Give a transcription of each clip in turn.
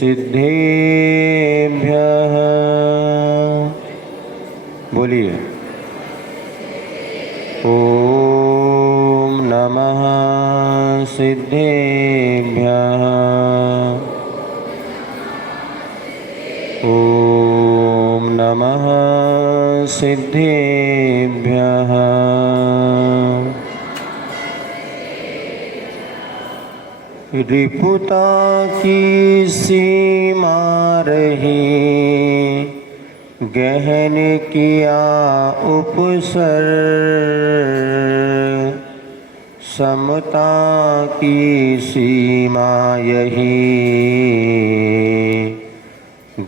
सिद्धेभ्यः। बोलिए ओम नमः सिद्धेभ्यः। ओम नमः सिद्धेभ्यः। रिपुता की सीमा रही, गहन किया उपसर, समता की सीमा यही,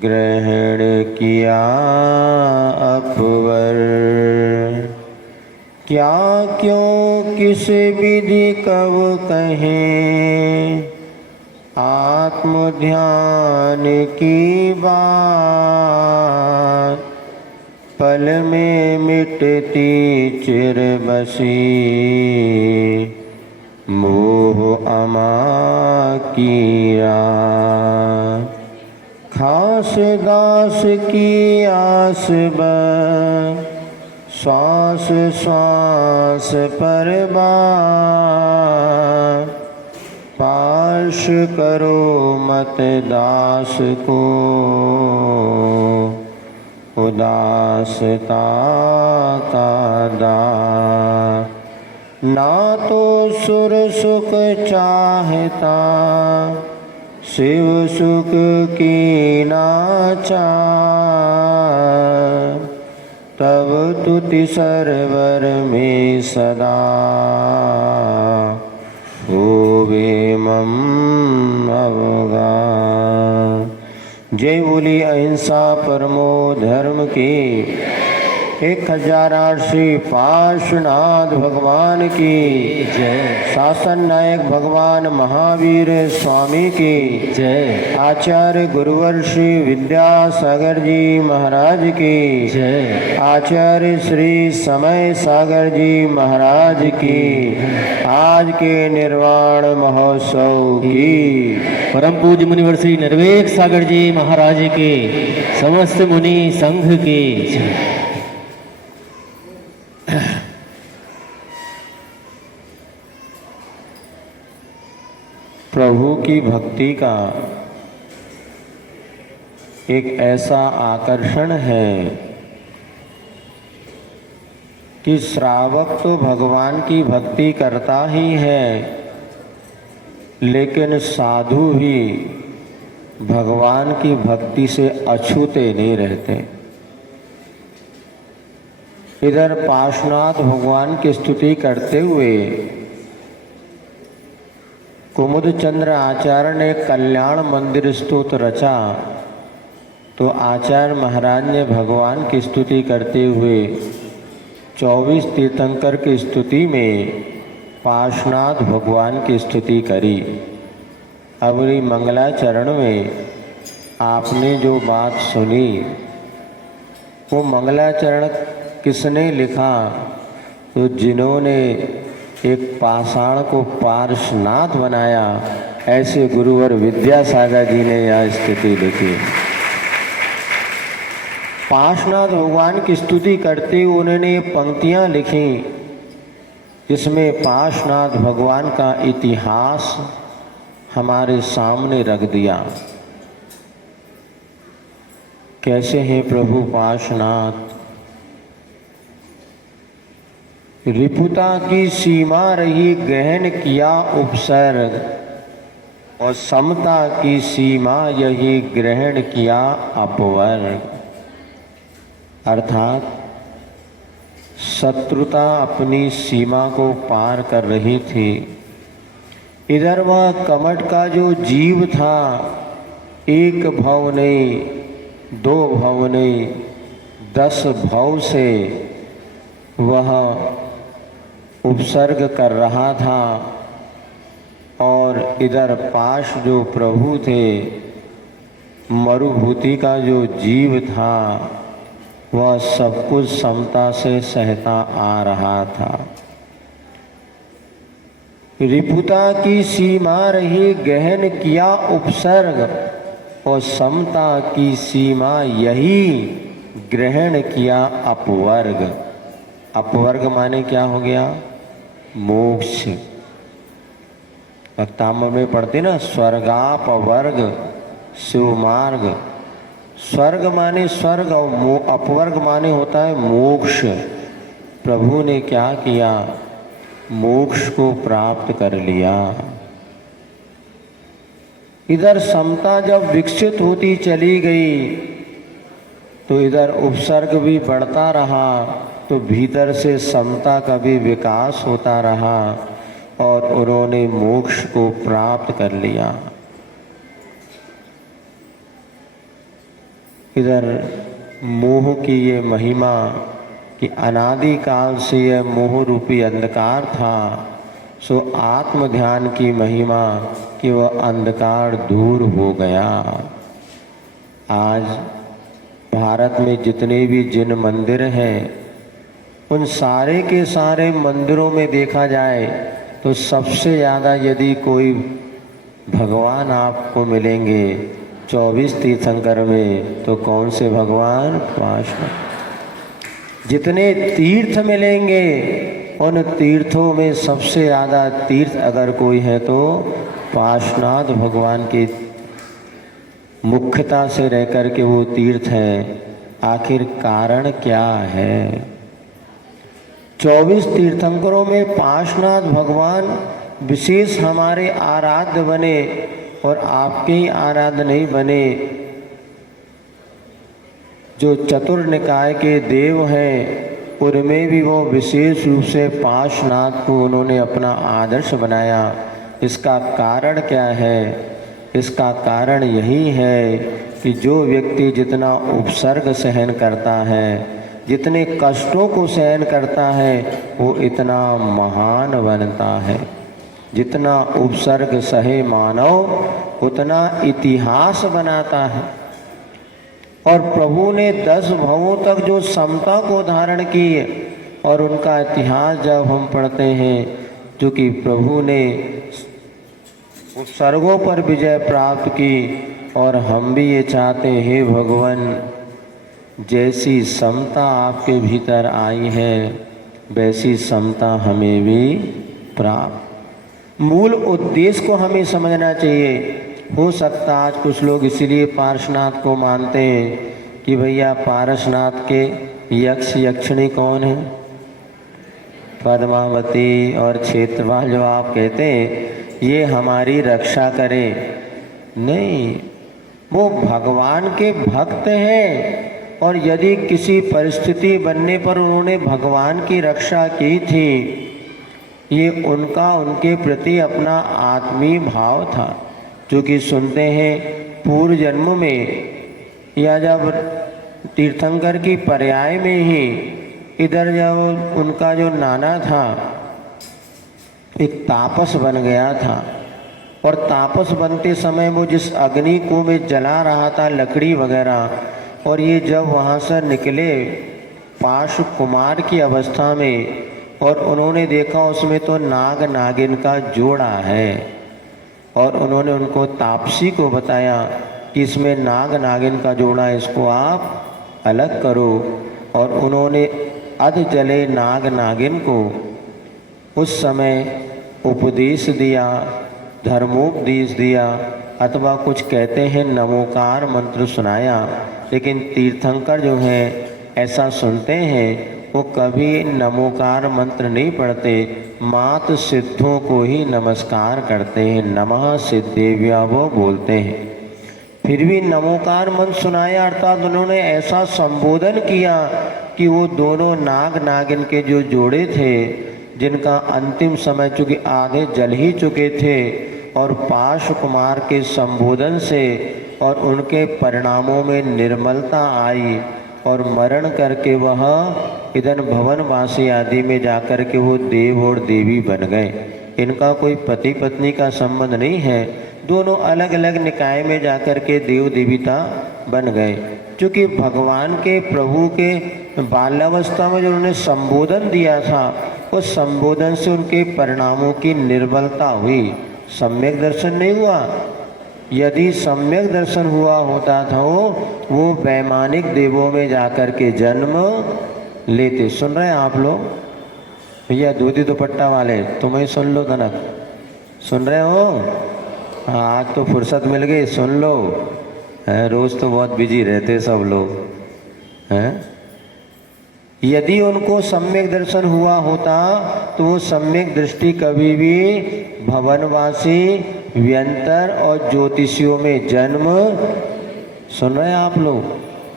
ग्रहण किया अपवर। क्या क्यों किस विधि कब कहें, आत्मध्यान की बात, पल में मिटती चिर बसी, मोह अमा की रात। खास दास की आस बर, श्वास श्वास पर बार, पाश करो मत दास को, उदासता का दास। ना तो सुर सुख चाहता, शिव सुख की नाचार, तब तुति सरवर में सदा, होवे मम अवगान। जय बोली अहिंसा परमो धर्म की। 1008 श्री पार्श्वनाथ भगवान की जय। शासन नायक भगवान महावीर स्वामी की जय। आचार्य गुरुवर श्री विद्यासागर जी महाराज की जय। आचार्य श्री समय सागर जी महाराज की आज के निर्वाण महोत्सव की। परम पूज्य मुनिवर श्री निर्वेक सागर जी महाराज के समस्त मुनि संघ की जय। प्रभु की भक्ति का एक ऐसा आकर्षण है कि श्रावक तो भगवान की भक्ति करता ही है, लेकिन साधु भी भगवान की भक्ति से अछूते नहीं रहते। इधर पार्श्वनाथ भगवान की स्तुति करते हुए कुमुद चंद्र आचार्य ने कल्याण मंदिर स्तोत्र रचा, तो आचार्य महाराज ने भगवान की स्तुति करते हुए 24 तीर्थंकर की स्तुति में पार्श्वनाथ भगवान की स्तुति करी। अबरी मंगलाचरण में आपने जो बात सुनी, वो मंगलाचरण किसने लिखा? तो जिन्होंने एक पाषाण को पार्श्वनाथ बनाया, ऐसे गुरुवर विद्यासागर जी ने यह स्तुति लिखी। पार्श्वनाथ भगवान की स्तुति करते हुए उन्होंने पंक्तियां लिखी, जिसमें पार्श्वनाथ भगवान का इतिहास हमारे सामने रख दिया। कैसे हैं प्रभु पार्श्वनाथ? रिपुता की सीमा रही, गहन किया उपसर्ग, और समता की सीमा यही, ग्रहण किया अपवर्ग। अर्थात शत्रुता अपनी सीमा को पार कर रही थी। इधर वह कमट का जो जीव था, एक भव नहीं, 2 भव नहीं, 10 भव से वह उपसर्ग कर रहा था, और इधर पाश जो प्रभु थे, मरुभूति का जो जीव था, वह सब कुछ समता से सहता आ रहा था। रिपुता की सीमा रही, गहन किया उपसर्ग, और समता की सीमा यही ग्रहण किया अपवर्ग। अपवर्ग माने क्या हो गया? मोक्ष। भक्तामृत में पढ़ते ना, स्वर्गापवर्ग शिव मार्ग। स्वर्ग माने स्वर्ग और अपवर्ग माने होता है मोक्ष। प्रभु ने क्या किया? मोक्ष को प्राप्त कर लिया। इधर समता जब विकसित होती चली गई तो इधर उपसर्ग भी बढ़ता रहा, तो भीतर से समता का भी विकास होता रहा और उन्होंने मोक्ष को प्राप्त कर लिया। इधर मोह की ये महिमा कि अनादि काल से यह मोह रूपी अंधकार था, सो आत्म ध्यान की महिमा कि वह अंधकार दूर हो गया। आज भारत में जितने भी जिन मंदिर हैं, उन सारे के सारे मंदिरों में देखा जाए तो सबसे ज़्यादा यदि कोई भगवान आपको मिलेंगे 24 तीर्थंकर में, तो कौन से भगवान? पार्श्वनाथ। जितने तीर्थ मिलेंगे उन तीर्थों में सबसे ज़्यादा तीर्थ अगर कोई है तो पार्श्वनाथ भगवान की मुख्यता से रह कर के वो तीर्थ है। आखिर कारण क्या है? 24 तीर्थंकरों में पार्श्वनाथ भगवान विशेष हमारे आराध्य बने और आपके ही आराध्य नहीं बने। जो चतुर निकाय के देव हैं उनमें भी वो विशेष रूप से पार्श्वनाथ को उन्होंने अपना आदर्श बनाया। इसका कारण क्या है? इसका कारण यही है कि जो व्यक्ति जितना उपसर्ग सहन करता है, जितने कष्टों को सहन करता है, वो इतना महान बनता है। जितना उपसर्ग सहे मानव उतना इतिहास बनाता है। और प्रभु ने 10 भवों तक जो समता को धारण की और उनका इतिहास जब हम पढ़ते हैं, जो कि प्रभु ने उपसर्गों पर विजय प्राप्त की, और हम भी ये चाहते हैं भगवान जैसी समता आपके भीतर आई है वैसी समता हमें भी प्राप्त। मूल उद्देश्य को हमें समझना चाहिए। हो सकता आज कुछ लोग इसीलिए पार्श्वनाथ को मानते हैं कि भैया पार्श्वनाथ के यक्ष यक्षिणी कौन है? पद्मावती और क्षेत्रपाल जो आप कहते हैं ये हमारी रक्षा करें, नहीं, वो भगवान के भक्त हैं। और यदि किसी परिस्थिति बनने पर उन्होंने भगवान की रक्षा की थी, ये उनका उनके प्रति अपना आत्मीय भाव था। जो कि सुनते हैं पूर्व जन्म में या जब तीर्थंकर की पर्याय में ही इधर जब उनका जो नाना था एक तापस बन गया था, और तापस बनते समय वो जिस अग्नि को में जला रहा था लकड़ी वगैरह, और ये जब वहाँ से निकले पार्श्व कुमार की अवस्था में और उन्होंने देखा उसमें तो नाग नागिन का जोड़ा है, और उन्होंने उनको तापसी को बताया कि इसमें नाग नागिन का जोड़ा है, इसको आप अलग करो। और उन्होंने अध जले नाग नागिन को उस समय उपदेश दिया, धर्मोपदेश दिया, अथवा कुछ कहते हैं नमोकार मंत्र सुनाया। लेकिन तीर्थंकर जो हैं ऐसा सुनते हैं वो कभी नमोकार मंत्र नहीं पढ़ते, मात सिद्धों को ही नमस्कार करते हैं, नमः सिद्धेभ्यः वो बोलते हैं। फिर भी नमोकार मंत्र सुनाया, अर्थात उन्होंने ऐसा संबोधन किया कि वो दोनों नाग नागिन के जो जोड़े थे, जिनका अंतिम समय चूँकि आधे जल ही चुके थे, और पार्श्व कुमार के संबोधन से और उनके परिणामों में निर्मलता आई और मरण करके वह इधर भवनवासी आदि में जाकर के वो देव और देवी बन गए। इनका कोई पति पत्नी का संबंध नहीं है, दोनों अलग अलग निकाय में जाकर के देव देवता बन गए। क्योंकि भगवान के प्रभु के बाल्यावस्था में जो उन्होंने संबोधन दिया था, उस संबोधन से उनके परिणामों की निर्बलता हुई, सम्यक दर्शन नहीं हुआ। यदि सम्यक दर्शन हुआ होता था वो वैमानिक देवों में जाकर के जन्म लेते। सुन रहे हैं आप लोग? भैया धोती दुपट्टा वाले तुम्हें सुन लो तनक, सुन रहे हो? हाँ, आज तो फुर्सत मिल गई, सुन लो। रोज तो बहुत बिजी रहते सब लोग हैं। यदि उनको सम्यक दर्शन हुआ होता तो वो सम्यक दृष्टि कभी भी भवनवासी, व्यंतर और ज्योतिषियों में जन्म, सुन रहे हैं आप लोग?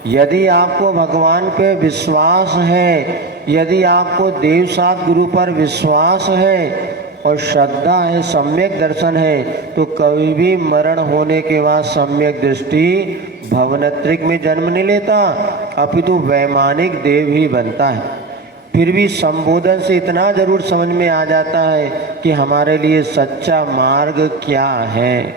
यदि आपको भगवान पे विश्वास है, यदि आपको देवसात गुरु पर विश्वास है और श्रद्धा है, सम्यक दर्शन है, तो कभी भी मरण होने के बाद सम्यक दृष्टि भवनत्रिक में जन्म नहीं लेता, अपितु वैमानिक देव ही बनता है। फिर भी संबोधन से इतना जरूर समझ में आ जाता है कि हमारे लिए सच्चा मार्ग क्या है।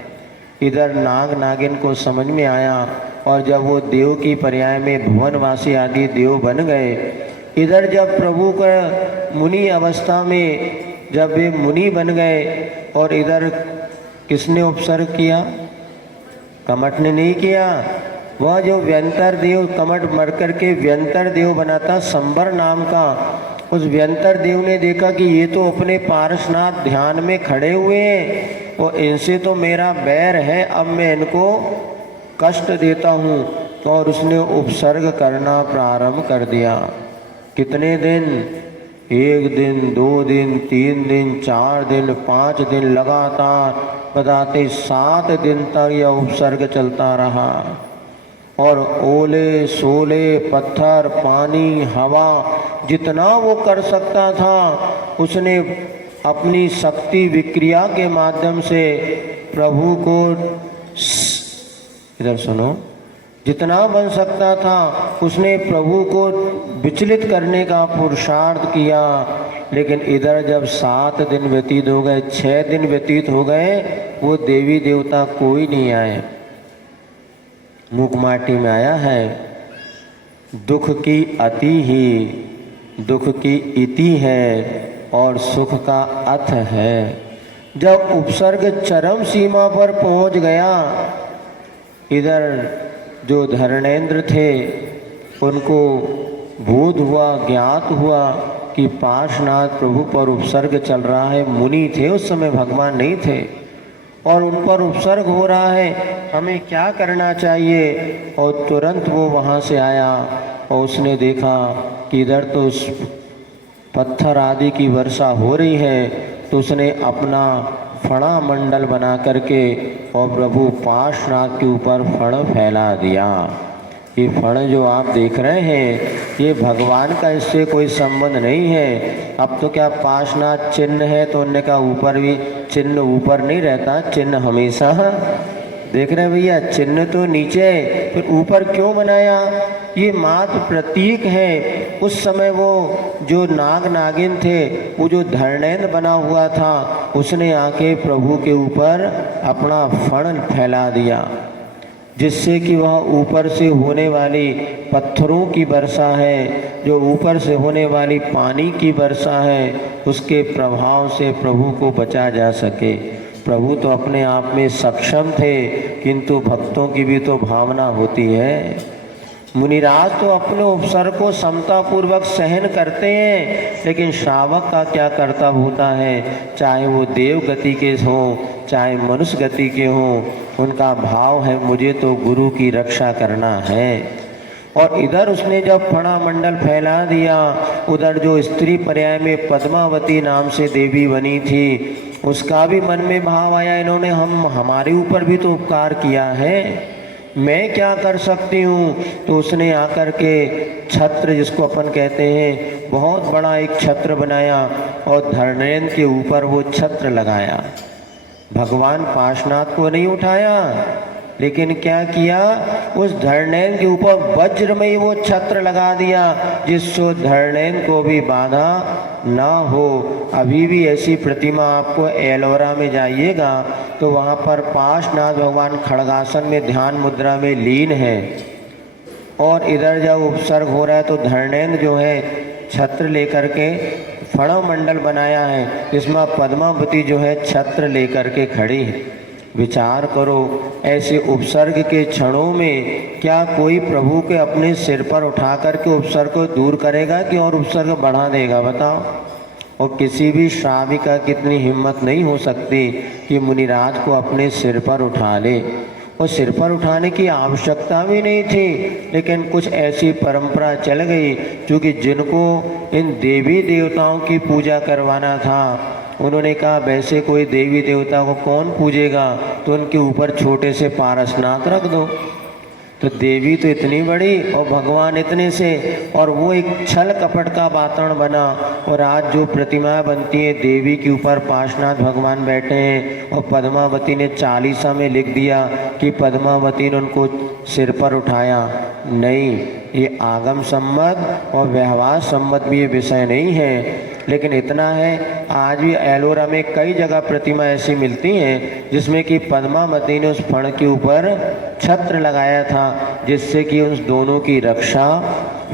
इधर नाग नागिन को समझ में आया और जब वो देव की पर्याय में भुवनवासी आदि देव बन गए, इधर जब प्रभु का मुनि अवस्था में जब वे मुनि बन गए और इधर किसने उपसर्ग किया? कमठ ने नहीं किया। वह जो व्यंतर देव, कमठ मर करके व्यंतर देव बना था संबर नाम का, उस व्यंतर देव ने देखा कि ये तो अपने पार्श्वनाथ ध्यान में खड़े हुए हैं और इनसे तो मेरा बैर है, अब मैं इनको कष्ट देता हूँ, और उसने उपसर्ग करना प्रारंभ कर दिया। कितने दिन? 1 दिन, 2 दिन, 3 दिन, 4 दिन, 5 दिन, लगातार बताते 7 दिन तक यह उपसर्ग चलता रहा। और ओले सोले, पत्थर, पानी, हवा, जितना वो कर सकता था उसने अपनी शक्ति विक्रिया के माध्यम से प्रभु को, इधर सुनो, जितना बन सकता था उसने प्रभु को विचलित करने का पुरुषार्थ किया। लेकिन इधर जब 7 दिन व्यतीत हो गए, 6 दिन व्यतीत हो गए, वो देवी देवता कोई नहीं आए। मुकमाटी में आया है, दुख की अति ही दुख की इति है और सुख का अथ है। जब उपसर्ग चरम सीमा पर पहुंच गया, इधर जो धर्मेंद्र थे उनको बोध हुआ, ज्ञात हुआ कि पार्श्वनाथ प्रभु पर उपसर्ग चल रहा है। मुनि थे उस समय, भगवान नहीं थे, और उन पर उपसर्ग हो रहा है, हमें क्या करना चाहिए? और तुरंत वो वहाँ से आया और उसने देखा कि इधर तो उस पत्थर आदि की वर्षा हो रही है, तो उसने अपना फणा मंडल बना करके और प्रभु पार्श्वनाथ के ऊपर फण फैला दिया। ये फण जो आप देख रहे हैं, ये भगवान का इससे कोई संबंध नहीं है। अब तो क्या पार्श्वनाथ चिन्ह है, तो उनने कहा ऊपर भी चिन्ह ऊपर नहीं रहता, चिन्ह हमेशा, देख रहे हैं भैया, चिन्ह तो नीचे, फिर ऊपर क्यों बनाया? ये मात्र प्रतीक है। उस समय वो जो नाग नागिन थे, वो जो धर्मेंद्र बना हुआ था, उसने आके प्रभु के ऊपर अपना फण फैला दिया, जिससे कि वह ऊपर से होने वाली पत्थरों की वर्षा है, जो ऊपर से होने वाली पानी की वर्षा है, उसके प्रभाव से प्रभु को बचा जा सके। प्रभु तो अपने आप में सक्षम थे, किंतु भक्तों की भी तो भावना होती है। मुनिराज तो अपने उपसर्ग को समतापूर्वक सहन करते हैं, लेकिन श्रावक का क्या कर्तव्य होता है? चाहे वो देव गति के हों, चाहे मनुष्य गति के हों, उनका भाव है मुझे तो गुरु की रक्षा करना है। और इधर उसने जब फणा मंडल फैला दिया, उधर जो स्त्री पर्याय में पद्मावती नाम से देवी बनी थी, उसका भी मन में भाव आया, इन्होंने हमारे ऊपर भी तो उपकार किया है, मैं क्या कर सकती हूँ? तो उसने आकर के छत्र, जिसको अपन कहते हैं, बहुत बड़ा एक छत्र बनाया और धर्मेंद्र के ऊपर वो छत्र लगाया। भगवान पार्श्वनाथ को नहीं उठाया, लेकिन क्या किया? उस धर्मेंद्र के ऊपर वज्र में ही वो छत्र लगा दिया, जिससे धर्मेंद्र को भी बाधा ना हो। अभी भी ऐसी प्रतिमा आपको एलोरा में जाइएगा तो वहाँ पर पार्श्वनाथ भगवान खड़गासन में ध्यान मुद्रा में लीन है, और इधर जब उपसर्ग हो रहा है तो धर्मेंद्र जो है छत्र लेकर के फण मंडल बनाया है, जिसमें पद्मावती जो है छत्र लेकर के खड़ी है। विचार करो, ऐसे उपसर्ग के क्षणों में क्या कोई प्रभु के अपने सिर पर उठा करके उपसर्ग को दूर करेगा कि और उपसर्ग बढ़ा देगा? बताओ। और किसी भी श्राविका की इतनी हिम्मत नहीं हो सकती कि मुनिराज को अपने सिर पर उठा ले। और सिर पर उठाने की आवश्यकता भी नहीं थी, लेकिन कुछ ऐसी परंपरा चल गई, क्योंकि जिनको इन देवी देवताओं की पूजा करवाना था, उन्होंने कहा वैसे कोई देवी देवता को कौन पूजेगा, तो उनके ऊपर छोटे से पारसनाथ रख दो। तो देवी तो इतनी बड़ी और भगवान इतने से, और वो एक छल कपट का वातावरण बना। और आज जो प्रतिमाएं बनती हैं, देवी के ऊपर पार्श्वनाथ भगवान बैठे हैं, और पद्मावती ने 40 में लिख दिया कि पद्मावती ने उनको सिर पर उठाया। नहीं, ये आगम सम्मत और व्यवहार सम्मत भी ये विषय नहीं है। लेकिन इतना है, आज भी एलोरा में कई जगह प्रतिमा ऐसी मिलती हैं जिसमें कि पद्मावती ने उस फण के ऊपर छत्र लगाया था, जिससे कि उस दोनों की रक्षा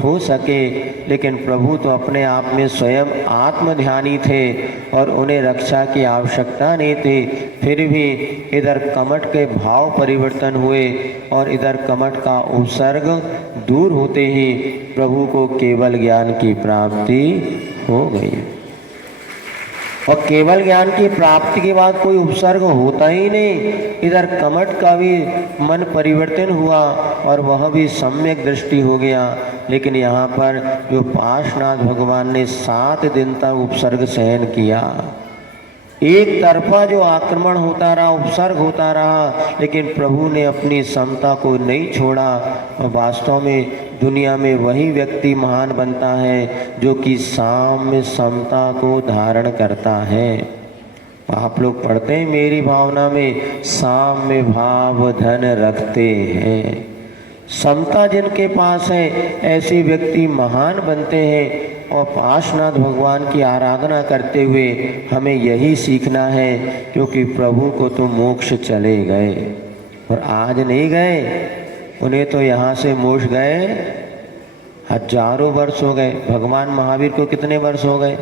हो सके। लेकिन प्रभु तो अपने आप में स्वयं आत्मध्यानी थे और उन्हें रक्षा की आवश्यकता नहीं थी। फिर भी इधर कमठ के भाव परिवर्तन हुए और इधर कमठ का उपसर्ग दूर होते ही प्रभु को केवल ज्ञान की प्राप्ति हो गई। और केवल ज्ञान की प्राप्ति के बाद कोई उपसर्ग होता ही नहीं। इधर कमठ का भी मन परिवर्तन हुआ और वह भी सम्यक दृष्टि हो गया। लेकिन यहाँ पर जो पार्श्वनाथ भगवान ने 7 दिन तक उपसर्ग सहन किया, एक तरफा जो आक्रमण होता रहा, उपसर्ग होता रहा, लेकिन प्रभु ने अपनी समता को नहीं छोड़ा। और वास्तव में दुनिया में वही व्यक्ति महान बनता है जो कि साम्य समता को धारण करता है। आप लोग पढ़ते हैं मेरी भावना में, साम्य भाव धन रखते हैं। समता जिनके पास है, ऐसे व्यक्ति महान बनते हैं। और पार्श्वनाथ भगवान की आराधना करते हुए हमें यही सीखना है, क्योंकि प्रभु को तो मोक्ष चले गए और आज नहीं गए, उन्हें तो यहाँ से मोक्ष गए हजारों वर्ष हो गए। भगवान महावीर को कितने वर्ष हो गए?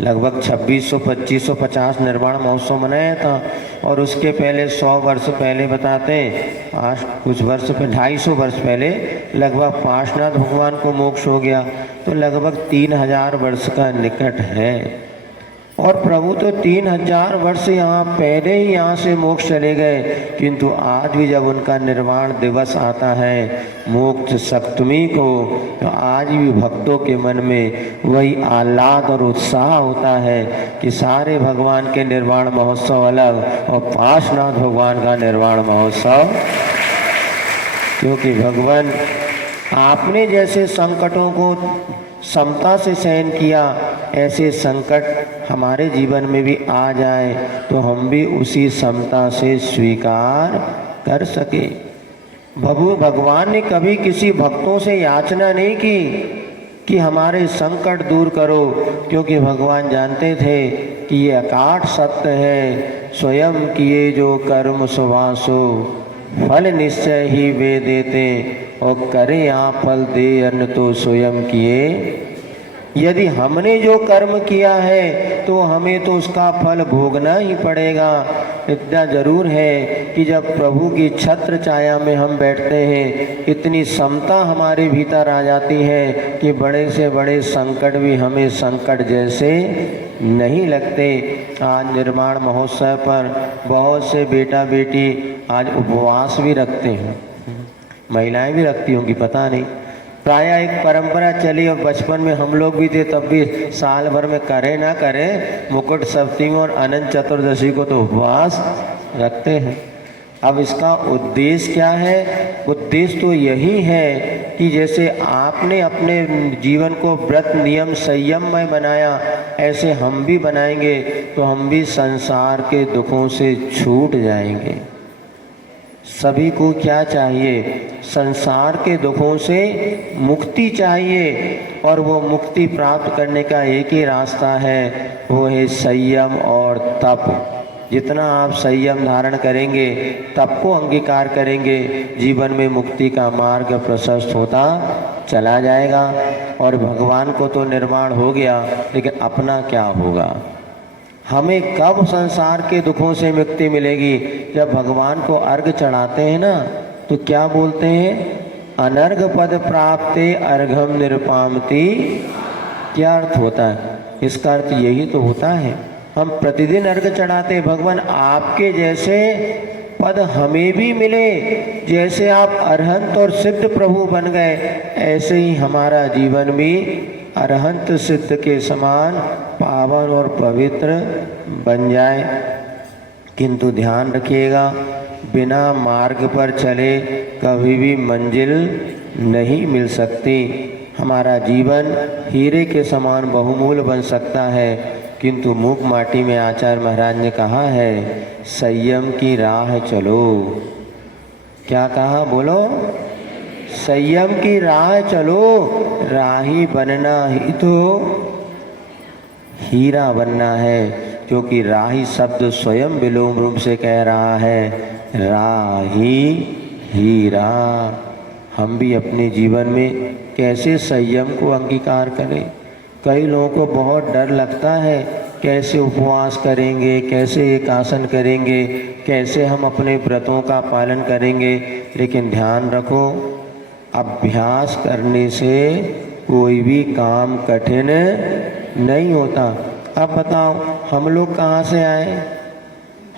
लगभग 2600-2550 निर्वाण महोत्सव मनाया था। और उसके पहले 100 वर्ष पहले बताते हैं, आज कुछ वर्ष पहले 250 वर्ष पहले लगभग पार्श्वनाथ भगवान को मोक्ष हो गया। तो लगभग 3000 वर्ष का निकट है। और प्रभु तो 3000 वर्ष यहाँ पहले ही यहाँ से मोक्ष चले गए, किंतु आज भी जब उनका निर्वाण दिवस आता है, मोक्ष सप्तमी को, तो आज भी भक्तों के मन में वही आह्लाद और उत्साह होता है कि सारे भगवान के निर्वाण महोत्सव अलग और पार्श्वनाथ भगवान का निर्वाण महोत्सव। क्योंकि भगवान आपने जैसे संकटों को समता से सहन किया, ऐसे संकट हमारे जीवन में भी आ जाए तो हम भी उसी समता से स्वीकार कर सके। भगवान ने कभी किसी भक्तों से याचना नहीं की कि हमारे संकट दूर करो, क्योंकि भगवान जानते थे कि ये अकाट सत्य है, स्वयं किए जो कर्म सुवासो फल निश्चय ही वे देते, और करे आप फल दे अन्न तो स्वयं किए। यदि हमने जो कर्म किया है तो हमें तो उसका फल भोगना ही पड़ेगा। इतना जरूर है कि जब प्रभु की छत्र छाया में हम बैठते हैं, इतनी समता हमारे भीतर आ जाती है कि बड़े से बड़े संकट भी हमें संकट जैसे नहीं लगते। आज निर्वाण महोत्सव पर बहुत से बेटा बेटी आज उपवास भी रखते हैं, महिलाएं भी रखती होंगी, पता नहीं। प्रायः एक परंपरा चली और बचपन में हम लोग भी थे, तब भी साल भर में करें ना करें, मुकुट सप्तमी और अनंत चतुर्दशी को तो उपवास रखते हैं। अब इसका उद्देश्य क्या है? उद्देश्य तो यही है कि जैसे आपने अपने जीवन को व्रत नियम संयम में बनाया, ऐसे हम भी बनाएंगे तो हम भी संसार के दुखों से छूट जाएंगे। सभी को क्या चाहिए? संसार के दुखों से मुक्ति चाहिए, और वो मुक्ति प्राप्त करने का एक ही रास्ता है, वो है संयम और तप। जितना आप संयम धारण करेंगे, तप को अंगीकार करेंगे, जीवन में मुक्ति का मार्ग प्रशस्त होता चला जाएगा। और भगवान को तो निर्वाण हो गया, लेकिन अपना क्या होगा? हमें कब संसार के दुखों से मुक्ति मिलेगी? जब भगवान को अर्घ चढ़ाते हैं ना, तो क्या बोलते हैं? अनर्घ पद प्राप्ते अर्घम निरुपामति। क्या अर्थ होता है? इसका अर्थ यही तो होता है, हम प्रतिदिन अर्घ चढ़ाते हैं, भगवान आपके जैसे पद हमें भी मिले। जैसे आप अरहंत और सिद्ध प्रभु बन गए, ऐसे ही हमारा जीवन भी अरहंत सिद्ध के समान पावन और पवित्र बन जाए। किंतु ध्यान रखिएगा, बिना मार्ग पर चले कभी भी मंजिल नहीं मिल सकती। हमारा जीवन हीरे के समान बहुमूल्य बन सकता है, किंतु मूक माटी में आचार्य महाराज ने कहा है, संयम की राह चलो। क्या कहा? बोलो। संयम की राह चलो, राही बनना ही तो हीरा बनना है, क्योंकि राही शब्द स्वयं विलोम रूप से कह रहा है, राही हीरा। हम भी अपने जीवन में कैसे संयम को अंगीकार करें? कई लोगों को बहुत डर लगता है, कैसे उपवास करेंगे, कैसे एकासन करेंगे, कैसे हम अपने व्रतों का पालन करेंगे। लेकिन ध्यान रखो, अभ्यास करने से कोई भी काम कठिन नहीं होता। अब बताओ, हम लोग कहाँ से आए?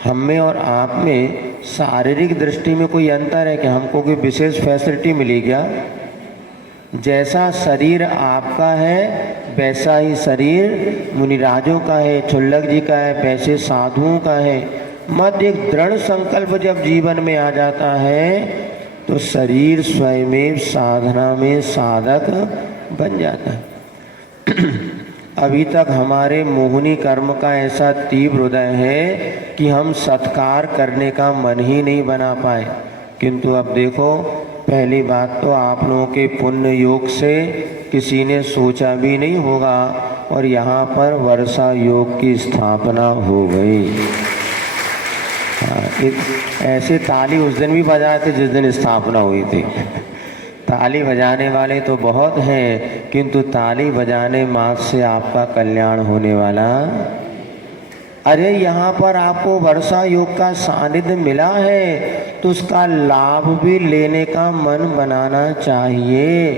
हम में और आप में शारीरिक दृष्टि में कोई अंतर है कि हमको कोई विशेष फैसिलिटी मिली क्या? जैसा शरीर आपका है वैसा ही शरीर मुनिराजों का है, छुल्लक जी का है, वैसे साधुओं का है। मत एक दृढ़ संकल्प जब जीवन में आ जाता है तो शरीर स्वयं साधना में साधक बन जाता है। अभी तक हमारे मोहनी कर्म का ऐसा तीव्र हृदय है कि हम सत्कार करने का मन ही नहीं बना पाए। किंतु अब देखो, पहली बात तो आप लोगों के पुण्य योग से किसी ने सोचा भी नहीं होगा और यहाँ पर वर्षा योग की स्थापना हो गई। ऐसे ताली उस दिन भी बजाए थे जिस दिन स्थापना हुई थी। ताली बजाने वाले तो बहुत हैं, किंतु ताली बजाने मात्र से आपका कल्याण होने वाला। अरे यहाँ पर आपको वर्षा योग का सानिध्य मिला है तो उसका लाभ भी लेने का मन बनाना चाहिए।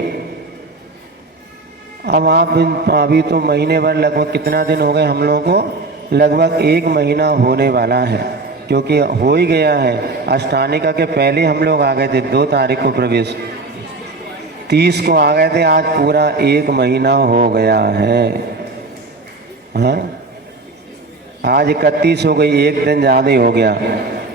अब आप अभी तो महीने भर, लगभग कितना दिन हो गए हम लोगों को? लगभग 1 महीना होने वाला है, क्योंकि हो ही गया है। अष्टानिका के पहले हम लोग आ गए थे 2 तारीख को प्रवेश, 30 को आ गए थे, आज पूरा 1 महीना हो गया है। हाँ, आज 31 हो गई, 1 दिन ज़्यादा ही हो गया।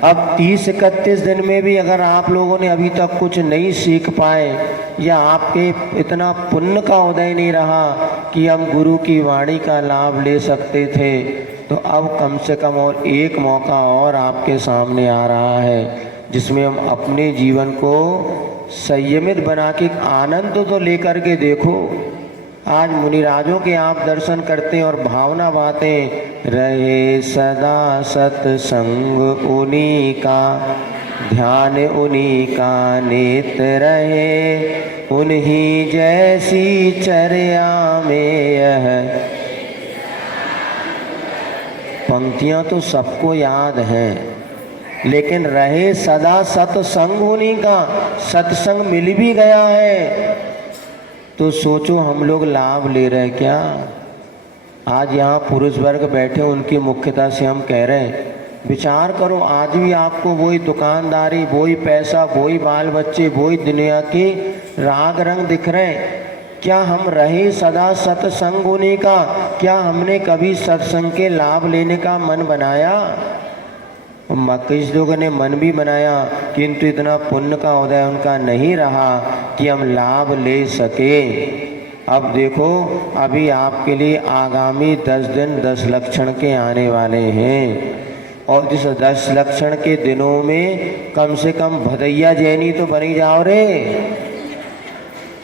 अब 30-31 दिन में भी अगर आप लोगों ने अभी तक कुछ नहीं सीख पाए या आपके इतना पुण्य का उदय नहीं रहा कि हम गुरु की वाणी का लाभ ले सकते थे, तो अब कम से कम और एक मौका और आपके सामने आ रहा है, जिसमें हम अपने जीवन को संयमित बना के आनंद तो लेकर के देखो। आज मुनिराजों के आप दर्शन करते और भावना बातें, रहे सदा सत्संग उन्हीं का, ध्यान उन्हीं का नित रहे, उन्हीं जैसी चर्या में यह। पंक्तियां तो सबको याद हैं, लेकिन रहे सदा सत्संग उन्हीं का, सत्संग मिल भी गया है तो सोचो हम लोग लाभ ले रहे हैं क्या? आज यहाँ पुरुष वर्ग बैठे, उनकी मुख्यता से हम कह रहे हैं, विचार करो, आज भी आपको वही दुकानदारी, वही पैसा, वही बाल बच्चे, वही दुनिया के राग रंग दिख रहे हैं। क्या हम रहे सदा सत्संग उन्हीं का? क्या हमने कभी सत्संग के लाभ लेने का मन बनाया? किस लोगों ने मन भी बनाया, किंतु इतना पुण्य का उदय उनका नहीं रहा कि हम लाभ ले सके। अब देखो, अभी आपके लिए आगामी 10 दिन 10 लक्षण के आने वाले हैं, और इस 10 लक्षण के दिनों में कम से कम भदैया जैनी तो बनी जाओ रे।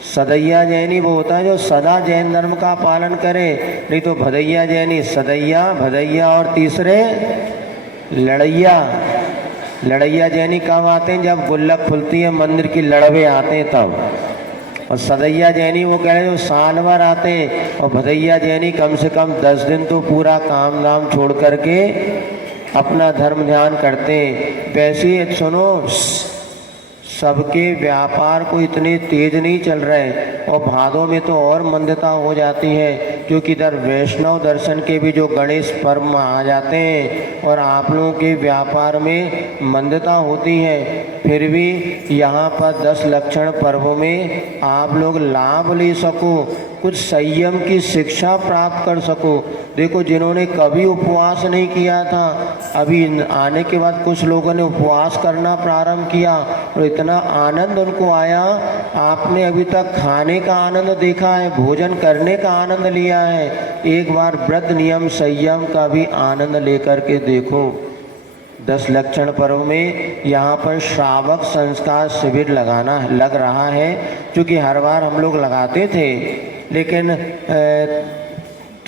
सदैया जैनी वो होता है जो सदा जैन धर्म का पालन करे, नहीं तो भदैया जैनी, सदैया, भदैया और तीसरे लड़ैया। लड़ैया जैनी कब आते हैं? जब गुल्लक खुलती है, मंदिर की लड़वे आते हैं तब। और सदैया जैनी वो कह रहे जो साल भर आते हैं, और भदैया जैनी कम से कम 10 दिन तो पूरा काम धाम छोड़ करके अपना धर्म ध्यान करते हैं। वैसे ही सुनो, सबके व्यापार को इतने तेज नहीं चल रहे, और भादों में तो और मंदता हो जाती है, क्योंकि इधर वैष्णव दर्शन के भी जो गणेश पर्व आ जाते हैं और आप लोगों के व्यापार में मंदता होती है। फिर भी यहाँ पर 10 लक्षण पर्वों में आप लोग लाभ ले सको, कुछ संयम की शिक्षा प्राप्त कर सको। देखो, जिन्होंने कभी उपवास नहीं किया था, अभी आने के बाद कुछ लोगों ने उपवास करना प्रारंभ किया और इतना आनंद उनको आया। आपने अभी तक खाने का आनंद देखा है, भोजन करने का आनंद लिया है, एक बार व्रत नियम संयम का भी आनंद लेकर के देखो। 10 लक्षण पर्व में यहाँ पर श्रावक संस्कार शिविर लग रहा है, क्योंकि हर बार हम लोग लगाते थे, लेकिन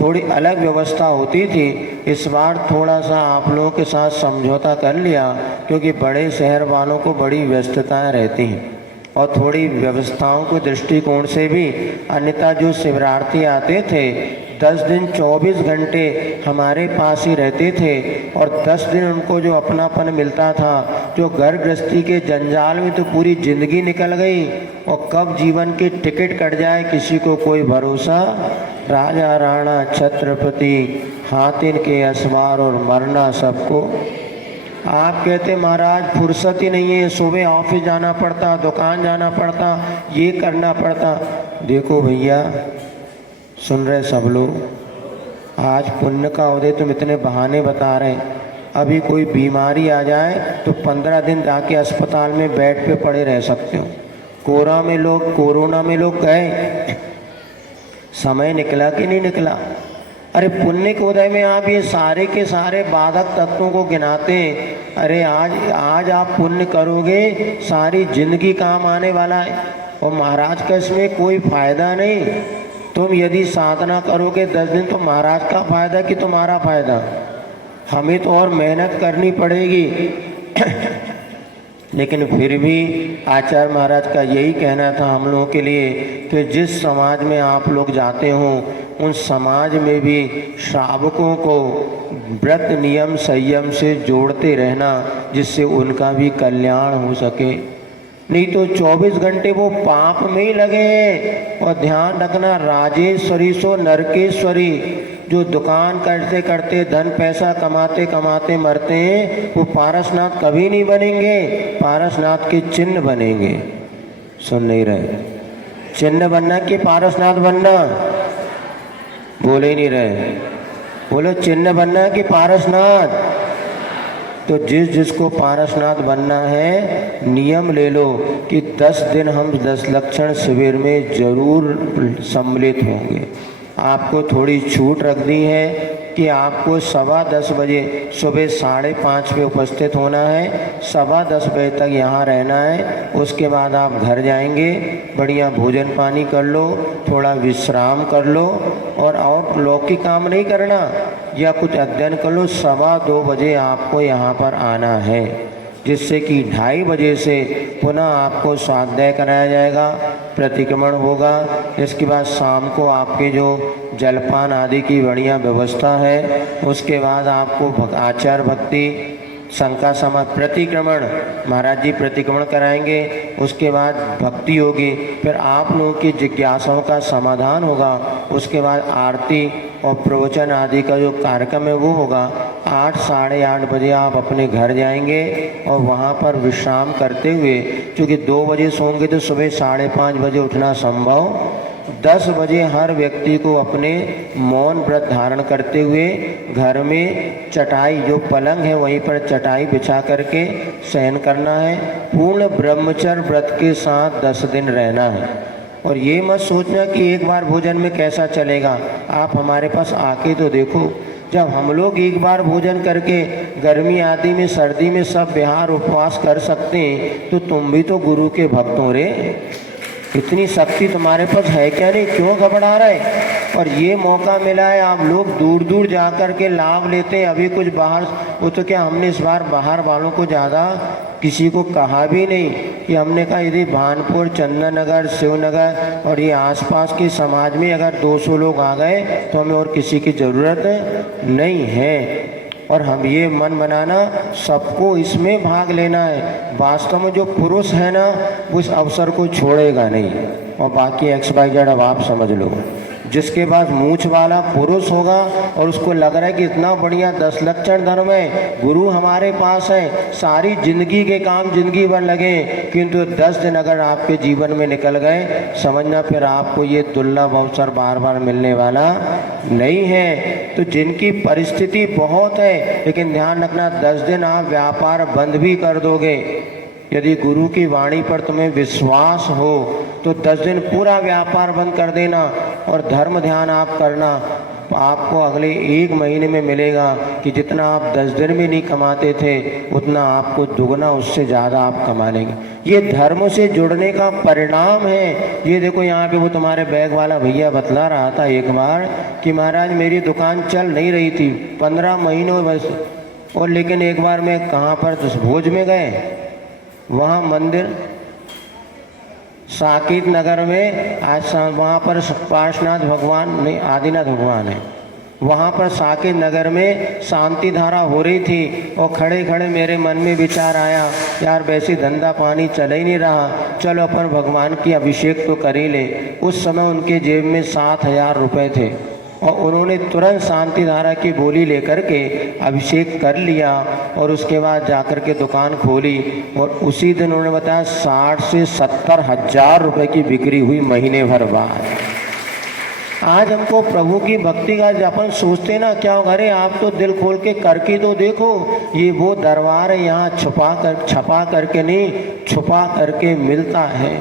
थोड़ी अलग व्यवस्था होती थी। इस बार थोड़ा सा आप लोगों के साथ समझौता कर लिया, क्योंकि बड़े शहर वालों को बड़ी व्यस्तताएं रहती हैं और थोड़ी व्यवस्थाओं के दृष्टिकोण से भी। अन्यथा जो शिवरार्थी आते थे 10 दिन 24 घंटे हमारे पास ही रहते थे, और 10 दिन उनको जो अपनापन मिलता था, जो घर गृहस्थी के जंजाल में तो पूरी जिंदगी निकल गई, और कब जीवन की टिकट कट जाए किसी को कोई भरोसा। राजा राणा छत्रपति हाथिन के असवार और मरना सबको। आप कहते महाराज फुर्सत ही नहीं है, सुबह ऑफिस जाना पड़ता, दुकान जाना पड़ता, ये करना पड़ता। देखो भैया, सुन रहे सब लोग, आज पुण्य का उदय तुम इतने बहाने बता रहे हैं। अभी कोई बीमारी आ जाए तो 15 दिन जाके अस्पताल में बेड पे पड़े रह सकते हो। कोरोना में लोग गए, समय निकला कि नहीं निकला? अरे पुण्य के उदय में आप ये सारे के सारे बाधक तत्वों को गिनाते हैं। अरे आज आप पुण्य करोगे, सारी जिंदगी काम आने वाला है, और महाराज का इसमें कोई फायदा नहीं। तुम यदि साधना करोगे 10 दिन, तो महाराज का फायदा कि तुम्हारा फायदा? हमें तो और मेहनत करनी पड़ेगी। लेकिन फिर भी आचार्य महाराज का यही कहना था हम लोगों के लिए कि जिस समाज में आप लोग जाते हो, उन समाज में भी श्रावकों को व्रत नियम संयम से जोड़ते रहना, जिससे उनका भी कल्याण हो सके। नहीं तो 24 घंटे वो पाप में ही लगे हैं। और ध्यान रखना, राजेश्वरी सो नरकेश्वरी, जो दुकान करते करते धन पैसा कमाते कमाते मरते हैं, वो पारसनाथ कभी नहीं बनेंगे, पारसनाथ के चिन्ह बनेंगे। सुन नहीं रहे? चिन्ह बनना कि पारसनाथ बनना? बोले ही नहीं रहे। बोलो, चिन्ह बनना कि पारसनाथ? तो जिसको पारसनाथ बनना है, नियम ले लो कि 10 दिन हम 10 लक्षण शिविर में जरूर सम्मिलित होंगे। आपको थोड़ी छूट रख दी है कि आपको 10:15 बजे सुबह 5:30 पे उपस्थित होना है, 10:15 बजे तक यहाँ रहना है। उसके बाद आप घर जाएंगे, बढ़िया भोजन पानी कर लो, थोड़ा विश्राम कर लो, और लौकिक काम नहीं करना, या कुछ अध्ययन कर लो। 2:15 बजे आपको यहाँ पर आना है, जिससे कि 2:30 बजे से पुनः आपको स्वाध्याय कराया जाएगा, प्रतिक्रमण होगा। इसके बाद शाम को आपके जो जलपान आदि की बढ़िया व्यवस्था है, उसके बाद आपको आचार भक्ति शंका समा प्रतिक्रमण, महाराज जी प्रतिक्रमण कराएंगे, उसके बाद भक्ति होगी, फिर आप लोगों की जिज्ञासाओं का समाधान होगा। उसके बाद आरती और प्रवचन आदि का जो कार्यक्रम है वो होगा। 8 साढ़े 8 बजे आप अपने घर जाएंगे, और वहाँ पर विश्राम करते हुए, क्योंकि 2 बजे सोएंगे तो सुबह 5:30 बजे उठना संभव। 10 बजे हर व्यक्ति को अपने मौन व्रत धारण करते हुए घर में चटाई, जो पलंग है वहीं पर चटाई बिछा करके शयन करना है। पूर्ण ब्रह्मचर्य व्रत के साथ 10 दिन रहना है। और ये मत सोचना कि एक बार भोजन में कैसा चलेगा। आप हमारे पास आके तो देखो, जब हम लोग एक बार भोजन करके गर्मी आदि में सर्दी में सब बिहार उपवास कर सकते हैं, तो तुम भी तो गुरु के भक्त हो रे। इतनी शक्ति तुम्हारे पास है क्या? नहीं, क्यों घबरा रहे? और ये मौका मिला है, आप लोग दूर दूर जा कर के लाभ लेते हैं। अभी कुछ बाहर, वो तो क्या हमने इस बार बाहर वालों को ज़्यादा किसी को कहा भी नहीं कि हमने कहा यदि भानपुर, चंदननगर, शिवनगर और ये आसपास के समाज में अगर 200 लोग आ गए तो हमें और किसी की ज़रूरत नहीं है। और हम ये मन बनाना सबको इसमें भाग लेना है। वास्तव में जो पुरुष है ना, वो इस अवसर को छोड़ेगा नहीं। और बाकी XYZ अब आप समझ लो, जिसके पास मूछ वाला पुरुष होगा और उसको लग रहा है कि इतना बढ़िया 10 लक्षण धर्म है, गुरु हमारे पास है, सारी जिंदगी के काम जिंदगी भर लगे, किंतु 10 दिन अगर आपके जीवन में निकल गए, समझना फिर आपको ये दुर्लभ अवसर बार बार मिलने वाला नहीं है। तो जिनकी परिस्थिति बहुत है, लेकिन ध्यान रखना 10 दिन आप व्यापार बंद भी कर दोगे, यदि गुरु की वाणी पर तुम्हें विश्वास हो तो 10 दिन पूरा व्यापार बंद कर देना और धर्म ध्यान आप करना। आपको अगले 1 महीने में मिलेगा कि जितना आप 10 दिन में नहीं कमाते थे, उतना आपको दुगना, उससे ज़्यादा आप कमा लेंगे। ये धर्म से जुड़ने का परिणाम है। ये देखो यहाँ पे वो तुम्हारे बैग वाला भैया बतला रहा था एक बार कि महाराज मेरी दुकान चल नहीं रही थी 15 महीनों बस, और लेकिन एक बार मैं कहाँ पर भोज में गए, वहाँ मंदिर साकेत नगर में, आज वहाँ पर पार्श्वनाथ भगवान नहीं, आदिनाथ भगवान है, वहाँ पर साकेत नगर में शांति धारा हो रही थी। और खड़े खड़े मेरे मन में विचार आया, यार वैसे धंधा पानी चल ही नहीं रहा, चलो अपन भगवान की अभिषेक तो कर ही ले। उस समय उनके जेब में 7,000 रुपये थे और उन्होंने तुरंत शांति धारा की बोली लेकर के अभिषेक कर लिया और उसके बाद जाकर के दुकान खोली। और उसी दिन उन्होंने बताया 60 से 70 हज़ार रुपये की बिक्री हुई महीने भर बाद। आज हमको प्रभु की भक्ति का अपन सोचते ना, क्या होगा, अरे आप तो दिल खोल के करके तो देखो, ये वो दरबार है, यहाँ छपा करके नहीं, छुपा करके मिलता है।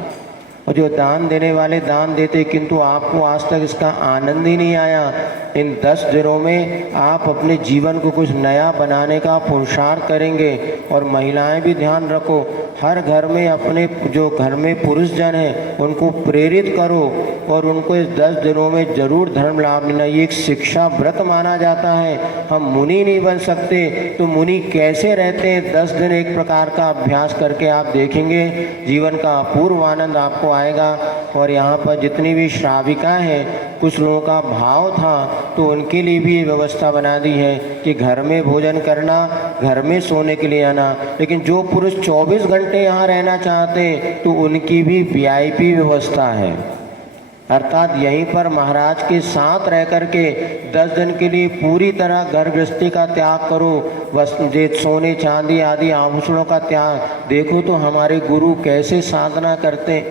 और जो दान देने वाले दान देते, किंतु आपको आज तक इसका आनंद ही नहीं आया। इन 10 दिनों में आप अपने जीवन को कुछ नया बनाने का पुरुषार्थ करेंगे। और महिलाएं भी ध्यान रखो, हर घर में अपने जो घर में पुरुष जन हैं उनको प्रेरित करो और उनको इस 10 दिनों में जरूर धर्म लाभ लेना। ये एक शिक्षा व्रत माना जाता है। हम मुनि नहीं बन सकते तो मुनि कैसे रहते हैं? 10 दिन एक प्रकार का अभ्यास करके आप देखेंगे, जीवन का अपूर्व आनंद आपको आएगा। और यहाँ पर जितनी भी श्राविका हैं, कुछ लोगों का भाव था तो उनके लिए भी ये व्यवस्था बना दी है कि घर में भोजन करना, घर में सोने के लिए आना। लेकिन जो पुरुष 24 घंटे यहाँ रहना चाहते हैं तो उनकी भी VIP व्यवस्था है, अर्थात यहीं पर महाराज के साथ रह कर के 10 दिन के लिए पूरी तरह घर गृहस्थी का त्याग करो। वस्तु सोने चांदी आदि आभूषणों का त्याग। देखो तो हमारे गुरु कैसे साधना करते,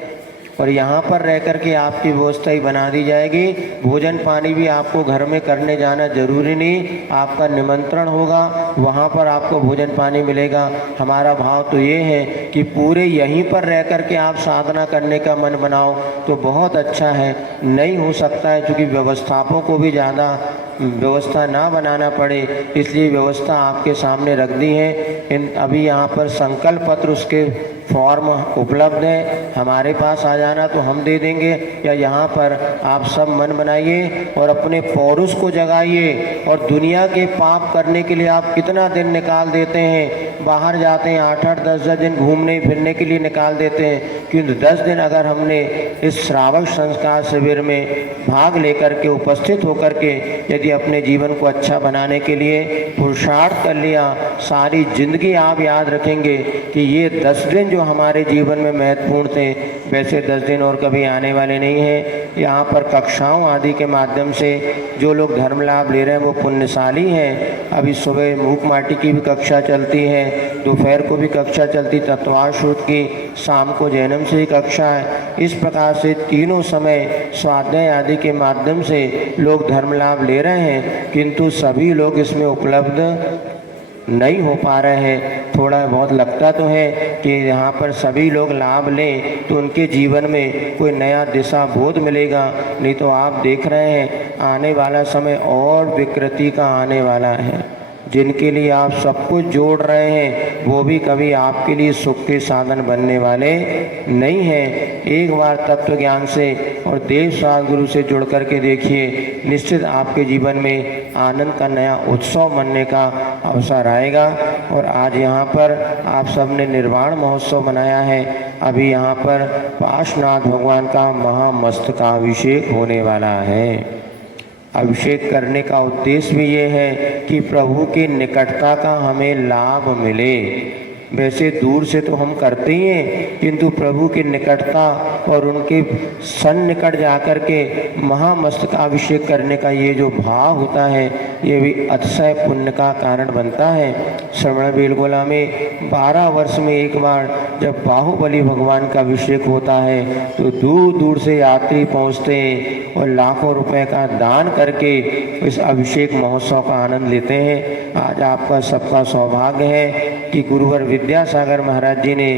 और यहाँ पर रह कर के आपकी व्यवस्था ही बना दी जाएगी। भोजन पानी भी आपको घर में करने जाना जरूरी नहीं, आपका निमंत्रण होगा, वहाँ पर आपको भोजन पानी मिलेगा। हमारा भाव तो ये है कि पूरे यहीं पर रह कर के आप साधना करने का मन बनाओ तो बहुत अच्छा है। नहीं हो सकता है क्योंकि व्यवस्थापकों को भी ज़्यादा व्यवस्था ना बनाना पड़े, इसलिए व्यवस्था आपके सामने रख दी है। अभी यहाँ पर संकल्प पत्र, उसके फॉर्म उपलब्ध है, हमारे पास आ जाना तो हम दे देंगे, या यहाँ पर आप सब मन बनाइए और अपने पौरुष को जगाइए। और दुनिया के पाप करने के लिए आप कितना दिन निकाल देते हैं, बाहर जाते हैं 8-8 10-10 दिन घूमने फिरने के लिए निकाल देते हैं, किंतु 10 दिन अगर हमने इस श्रावक संस्कार शिविर में भाग लेकर के उपस्थित होकर के यदि अपने जीवन को अच्छा बनाने के लिए पुरुषार्थ कर लिया, सारी जिंदगी आप याद रखेंगे कि ये 10 दिन जो हमारे जीवन में महत्वपूर्ण थे, वैसे 10 दिन और कभी आने वाले नहीं हैं। यहाँ पर कक्षाओं आदि के माध्यम से जो लोग धर्म लाभ ले रहे हैं वो पुण्यशाली हैं। अभी सुबह मूक माटी की भी कक्षा चलती है, दोपहर को भी कक्षा चलती, तत्वार सूत्र की, शाम को जैनम से ही कक्षा है। इस प्रकार से तीनों समय स्वाध्याय आदि के माध्यम से लोग धर्म लाभ ले रहे हैं, किंतु सभी लोग इसमें उपलब्ध नहीं हो पा रहे हैं। थोड़ा बहुत लगता तो है कि यहाँ पर सभी लोग लाभ लें तो उनके जीवन में कोई नया दिशा बोध मिलेगा, नहीं तो आप देख रहे हैं आने वाला समय और विकृति का आने वाला है। जिनके लिए आप सब कुछ जोड़ रहे हैं वो भी कभी आपके लिए सुख के साधन बनने वाले नहीं हैं। एक बार तत्व ज्ञान से और देव सद्गुरु से जुड़ करके देखिए, निश्चित आपके जीवन में आनंद का नया उत्सव मनने का अवसर आएगा। और आज यहाँ पर आप सबने निर्वाण महोत्सव मनाया है। अभी यहाँ पर पार्श्वनाथ भगवान का महामस्तकाभिषेक होने वाला है। अभिषेक करने का उद्देश्य भी ये है कि प्रभु की निकटता का हमें लाभ मिले। वैसे दूर से तो हम करते ही हैं, किंतु प्रभु की निकटता और उनके सन्निकट जाकर के महामस्तकाभिषेक करने का ये जो भाव होता है, ये भी अतिशय पुण्य का कारण बनता है। श्रवण बेलगोला में 12 वर्ष में एक बार जब बाहुबली भगवान का अभिषेक होता है तो दूर दूर से यात्री पहुँचते हैं और लाखों रुपए का दान करके इस अभिषेक महोत्सव का आनंद लेते हैं। आज आपका सबका सौभाग्य है कि गुरुवर विद्यासागर महाराज जी ने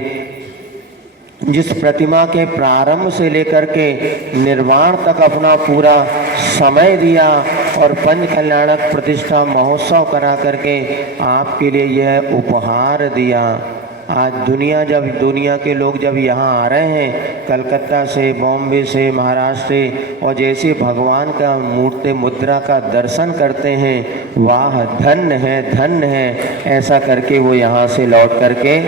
जिस प्रतिमा के प्रारंभ से लेकर के निर्वाण तक अपना पूरा समय दिया और पंच कल्याणक प्रतिष्ठा महोत्सव करा करके आपके लिए यह उपहार दिया। आज दुनिया के लोग जब यहाँ आ रहे हैं, कलकत्ता से, बॉम्बे से, महाराष्ट्र से, और जैसे भगवान का मूर्ति मुद्रा का दर्शन करते हैं, वाह धन्य है ऐसा करके वो यहाँ से लौट करके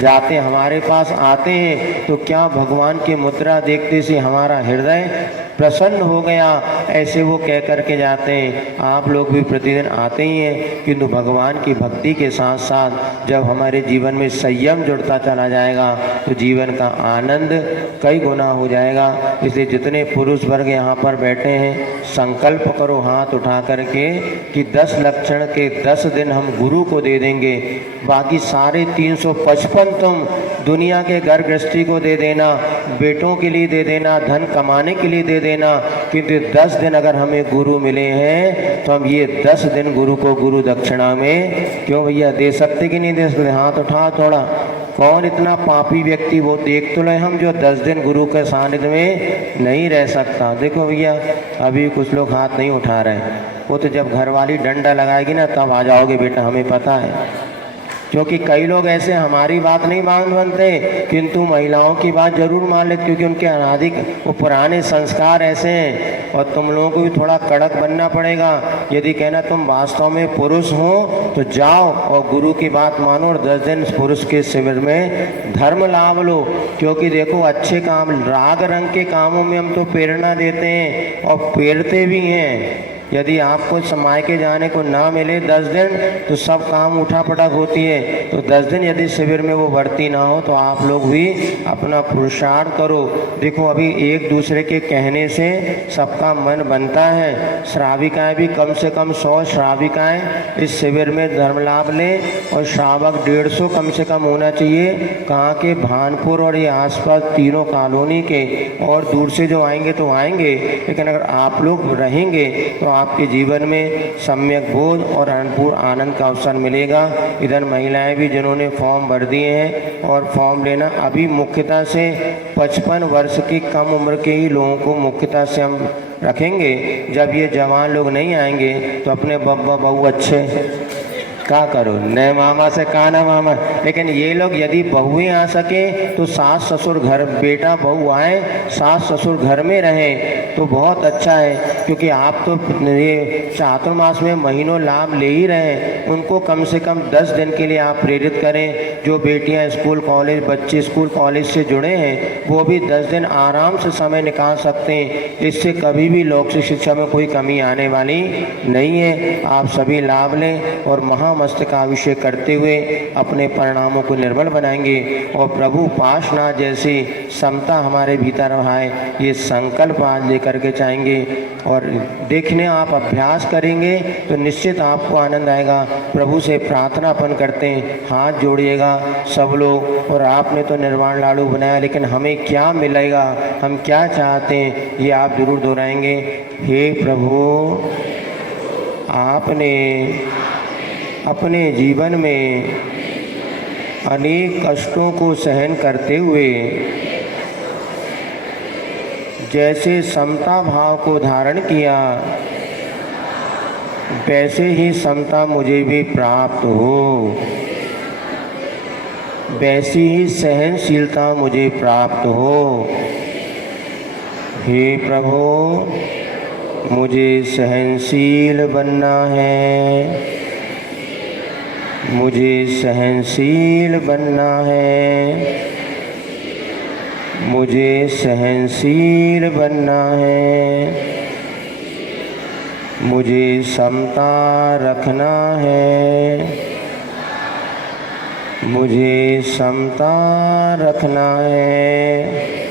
जाते, हमारे पास आते हैं तो क्या भगवान की मुद्रा देखते से हमारा हृदय प्रसन्न हो गया, ऐसे वो कह करके जाते हैं। आप लोग भी प्रतिदिन आते ही हैं, किंतु भगवान की भक्ति के साथ साथ जब हमारे जीवन में संयम जुड़ता चला जाएगा तो जीवन का आनंद कई गुना हो जाएगा। इसलिए जितने पुरुष वर्ग यहाँ पर बैठे हैं, संकल्प करो हाथ उठा करके कि 10 लक्षण के 10 दिन हम गुरु को दे देंगे, बाकी सारे 355 तुम दुनिया के घर गृहस्थी को दे देना, बेटों के लिए दे देना, धन कमाने के लिए दे देना, किंतु 10 दिन अगर हमें गुरु मिले हैं तो हम ये 10 दिन गुरु को गुरु दक्षिणा में क्यों भैया दे सकते कि नहीं दे सकते? हाथ उठा थोड़ा। कौन इतना पापी व्यक्ति, वो देख तो ले हम, जो 10 दिन गुरु के सानिध्य में नहीं रह सकता। देखो भैया अभी कुछ लोग हाथ नहीं उठा रहे, वो तो जब घरवाली डंडा लगाएगी ना तब आ जाओगे बेटा, हमें पता है। क्योंकि कई लोग ऐसे हमारी बात नहीं मानते, किंतु महिलाओं की बात जरूर मान लेते, क्योंकि उनके अनादिक वो पुराने संस्कार ऐसे हैं। और तुम लोगों को भी थोड़ा कड़क बनना पड़ेगा। यदि कहना तुम वास्तव में पुरुष हो तो जाओ और गुरु की बात मानो और 10 दिन पुरुष के शिविर में धर्म लाभ लो। क्योंकि देखो अच्छे काम, राग रंग के कामों में हम तो प्रेरणा देते हैं और प्रेरते भी हैं। यदि आपको समाय के जाने को ना मिले 10 दिन तो सब काम उठापटक होती है, तो 10 दिन यदि शिविर में वो भर्ती ना हो तो आप लोग भी अपना पुरुषार्थ करो। देखो अभी एक दूसरे के कहने से सबका मन बनता है। श्राविकाएँ भी कम से कम 100 श्राविकाएँ इस शिविर में धर्म लाभ लें और श्रावक 150 कम से कम होना चाहिए। कहाँ के? भानपुर और ये आसपास तीनों कॉलोनी के, और दूर से जो आएंगे तो आएंगे, लेकिन अगर आप लोग रहेंगे तो आपके जीवन में सम्यक बोध और अनंतपूर्ण आनंद का अवसर मिलेगा। इधर महिलाएं भी जिन्होंने फॉर्म भर दिए हैं, और फॉर्म लेना अभी मुख्यतः से 55 वर्ष की कम उम्र के ही लोगों को मुख्यतः से हम रखेंगे। जब ये जवान लोग नहीं आएंगे तो अपने बब्बा बहू अच्छे क्या करो, नए मामा से काना मामा। लेकिन ये लोग यदि बहुएं आ सके तो सास ससुर घर, बेटा बहू आए सास ससुर घर में रहें तो बहुत अच्छा है। क्योंकि आप तो ये चातुर्मास में महीनों लाभ ले ही रहे हैं, उनको कम से कम 10 दिन के लिए आप प्रेरित करें। जो बेटियां स्कूल कॉलेज, बच्चे स्कूल कॉलेज से जुड़े हैं, वो भी 10 दिन आराम से समय निकाल सकते हैं। इससे कभी भी लौकिक शिक्षा में कोई कमी आने वाली नहीं है। आप सभी लाभ लें और महामस्तकाभिषेक करते हुए अपने परिणामों को निर्मल बनाएंगे और प्रभु पाशना जैसी समता हमारे भीतर आए, ये संकल्प आज लेकर के चाहेंगे। और देखने आप अभ्यास करेंगे तो निश्चित आपको आनंद आएगा। प्रभु से प्रार्थना अपन करते हैं, हाथ जोड़िएगा सब लोग। और आपने तो निर्वाण लाडू बनाया, लेकिन हमें क्या मिलेगा, हम क्या चाहते हैं, ये आप जरूर दोहराएंगे। हे प्रभु, आपने अपने जीवन में अनेक कष्टों को सहन करते हुए जैसे समता भाव को धारण किया, वैसे ही समता मुझे भी प्राप्त हो, वैसी ही सहनशीलता मुझे प्राप्त हो। हे प्रभु, मुझे सहनशील बनना है, मुझे सहनशील बनना है, मुझे सहनशील बनना है, मुझे समता रखना है, मुझे समता रखना है,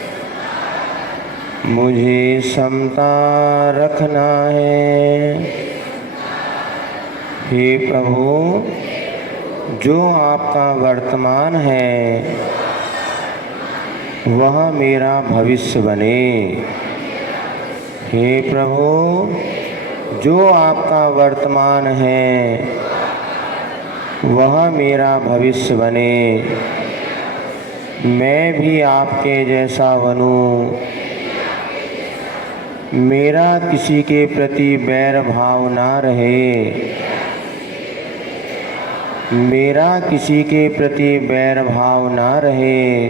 मुझे समता रखना है। हे प्रभु, जो आपका वर्तमान है वह मेरा भविष्य बने। हे प्रभु, जो आपका वर्तमान है वह मेरा भविष्य बने। मैं भी आपके जैसा बनूं, मेरा किसी के प्रति बैर भाव ना रहे, मेरा किसी के प्रति बैर भाव ना रहे,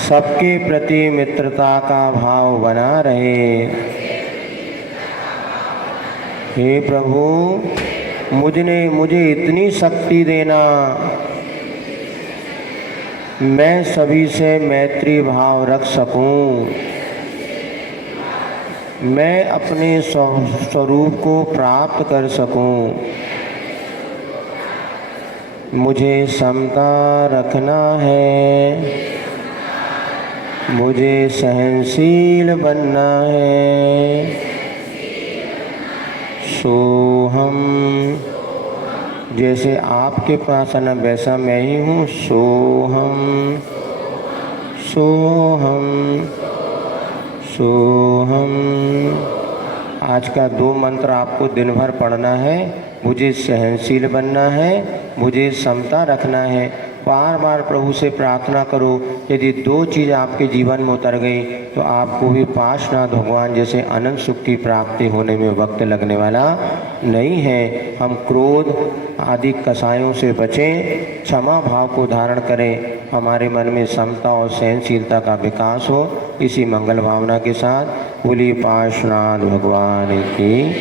सबके प्रति मित्रता का भाव बना रहे। हे प्रभु, मुझे इतनी शक्ति देना, मैं सभी से मैत्री भाव रख सकूं, मैं अपने स्वरूप को प्राप्त कर सकूं। मुझे समता रखना है, मुझे सहनशील बनना है। सोहम, जैसे आपके पास है ना वैसा मैं ही हूँ। सोहम, सोहम, सोहम। आज का 2 मंत्र आपको दिन भर पढ़ना है। मुझे सहनशील बनना है, मुझे समता रखना है। बार बार प्रभु से प्रार्थना करो। यदि 2 चीज़ आपके जीवन में उतर गई तो आपको भी पाशनाथ भगवान जैसे अनंत सुख की प्राप्ति होने में वक्त लगने वाला नहीं है। हम क्रोध आदि कसायों से बचें, क्षमा भाव को धारण करें, हमारे मन में समता और सहनशीलता का विकास हो। इसी मंगल भावना के साथ बोलिए पाशनाथ भगवान की।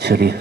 चलिए।